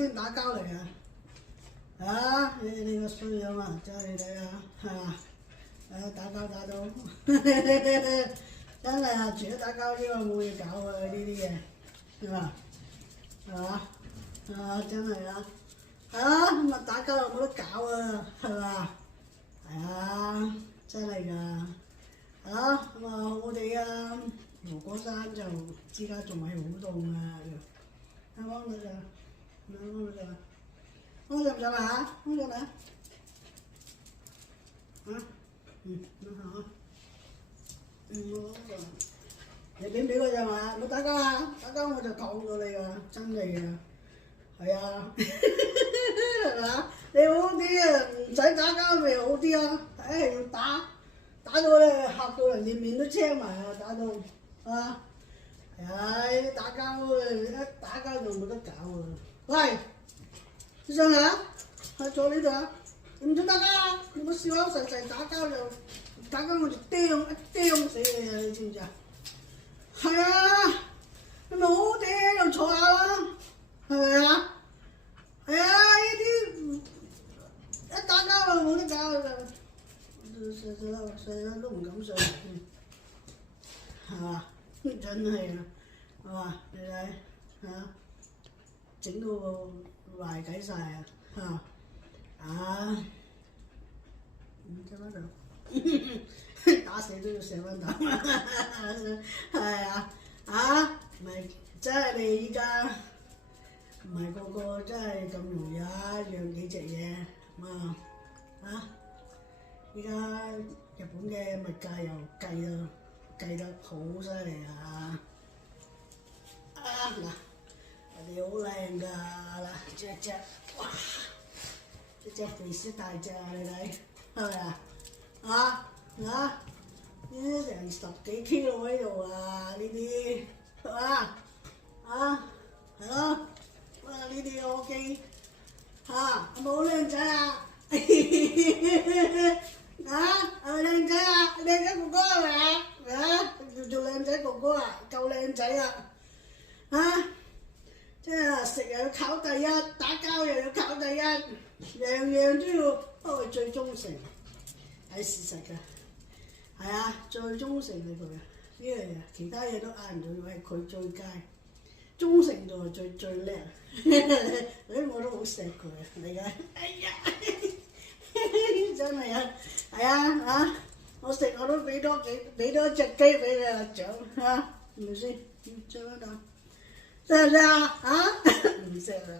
先打交嚟啊！你個衰樣啊，真係你睇下，係嘛？打交打到，真係啊！除咗打交之外冇嘢搞啊！呢啲嘢係嘛？係嘛？真係啊！咁啊打交又冇得搞啊，係嘛？係啊，真係㗎！咁啊我哋啊羅果山就依家仲係好凍啊！啱啱嗰陣，啱上唔上嚟啊？啱上嚟啊！你點俾佢咋嘛？冇打交啊！打交我就講咗你㗎，真係㗎，係啊，係嘛？你好啲啊，唔使打交咪好啲啊！要打到咧嚇到人哋面都青埋啊！打到啊，打交一打交就冇得搞啊！喂，你上嚟啊？坐呢度啊！唔准打交啊！你冇笑口噬噬打交我就釘死你啊！你知唔知啊？係啊，你咪好啲就坐下啦，係咪啊？係啊，呢啲一打交就冇得搞㗎，細佬都唔敢上，係嘛？真係啊，係嘛？你睇整到壞計晒啊！真喺度。打死都要射翻頭，係咪真係你依家唔係個個真係咁容易養幾隻嘢依家日本嘅物價又計得好犀利啊！嗱，人哋好靚㗎嗱，隻肥屍大隻啊！你睇係咪啊？呢啲成10幾 kg 喺度啊！呢啲係嘛？係咯，呢啲 OK 係咪好靚仔啊？係咪靚仔啊？靚仔哥哥係咪啊？做靚仔哥哥啊，夠靚仔啊！即係食又要考第一，打交又要考第一，樣樣都要最忠誠，係事實㗎。最忠誠係佢啊！呢樣嘢，其他嘢都嗌唔到，係佢最佳，忠誠度係最叻。所以我都好錫佢啊！你睇，真係我食我都俾多隻雞俾你啊獎係咪先？食唔食啊？唔食啊！